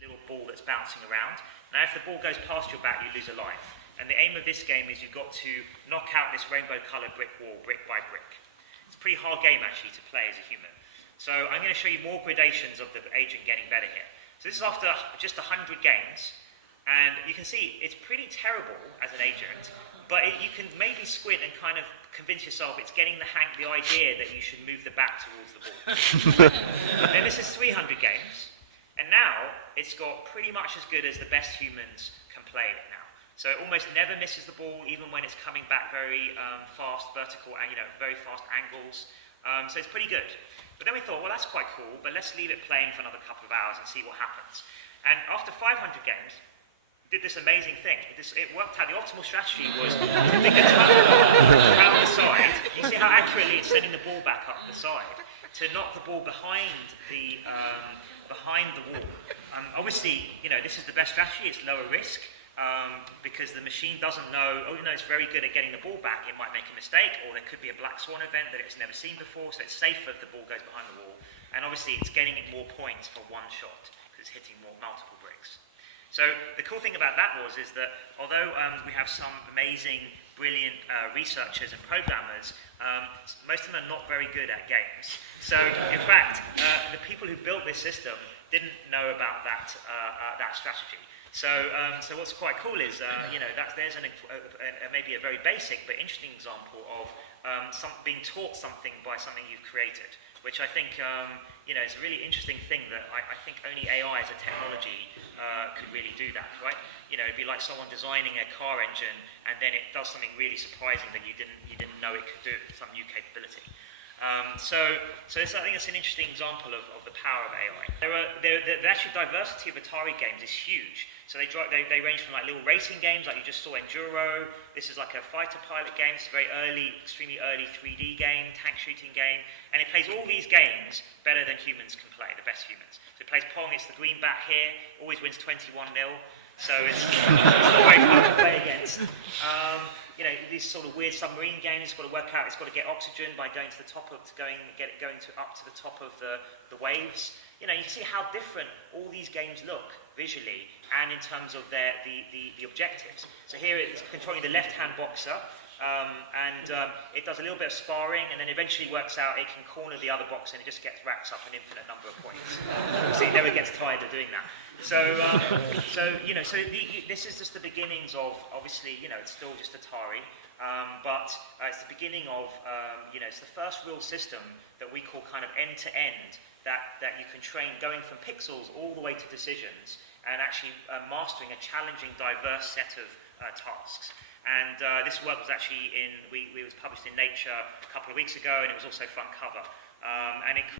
little ball that's bouncing around. Now if the ball goes past your back, you lose a life. And the aim of this game is you've got to knock out this rainbow-coloured brick wall, brick by brick. It's a pretty hard game actually to play as a human. So I'm going to show you more gradations of the agent getting better here. So this is after just 100 games, and you can see it's pretty terrible as an agent, but you can maybe squint and kind of convince yourself it's getting the idea that you should move the back towards the ball. Then this is 300 games, and now it's got pretty much as good as the best humans can play it now. So it almost never misses the ball, even when it's coming back very fast, vertical, and very fast angles. So it's pretty good. But then we thought, well, that's quite cool, but let's leave it playing for another couple of hours and see what happens. And after 500 games, did this amazing thing. It worked out. The optimal strategy was to pick a tunnel around the side. You see how accurately it's sending the ball back up the side to knock the ball behind the wall. Obviously, this is the best strategy. It's lower risk. Because the machine doesn't know, even though it's very good at getting the ball back, it might make a mistake, or there could be a black swan event that it's never seen before, so it's safer if the ball goes behind the wall. And obviously it's getting it more points for one shot, because it's hitting multiple bricks. So the cool thing about that is that although we have some amazing, brilliant researchers and programmers, most of them are not very good at games. So in fact, the people who built this system didn't know about that strategy. So what's quite cool is, there's maybe a very basic but interesting example of being taught something by something you've created, which I think is a really interesting thing that I think only AI as a technology could really do that, right? It'd be like someone designing a car engine and then it does something really surprising that you didn't know it could do, some new capability. So I think it's an interesting example of the power of AI. The actual diversity of Atari games is huge. So they range from like little racing games, like you just saw Enduro. This is like a fighter pilot game. It's a very early, extremely early 3D game, tank shooting game, and it plays all these games better than humans can play, the best humans. So it plays Pong. It's the green bat here. Always wins 21-0. So it's not very fun to play against. These sort of weird submarine games, it's got to work out, it's got to get oxygen by going to the top of, up to the top of the waves. You can see how different all these games look visually and in terms of the objectives. So here it's controlling the left-hand boxer, it does a little bit of sparring, and then eventually works out it can corner the other boxer, and it just racks up an infinite number of points. So it never gets tired of doing that. This is just the beginnings of, obviously, it's still just Atari, but it's the beginning of, it's the first real system that we call kind of end-to-end, that you can train going from pixels all the way to decisions, and actually mastering a challenging, diverse set of tasks. And this work was actually it was published in Nature a couple of weeks ago, and it was also front cover. And it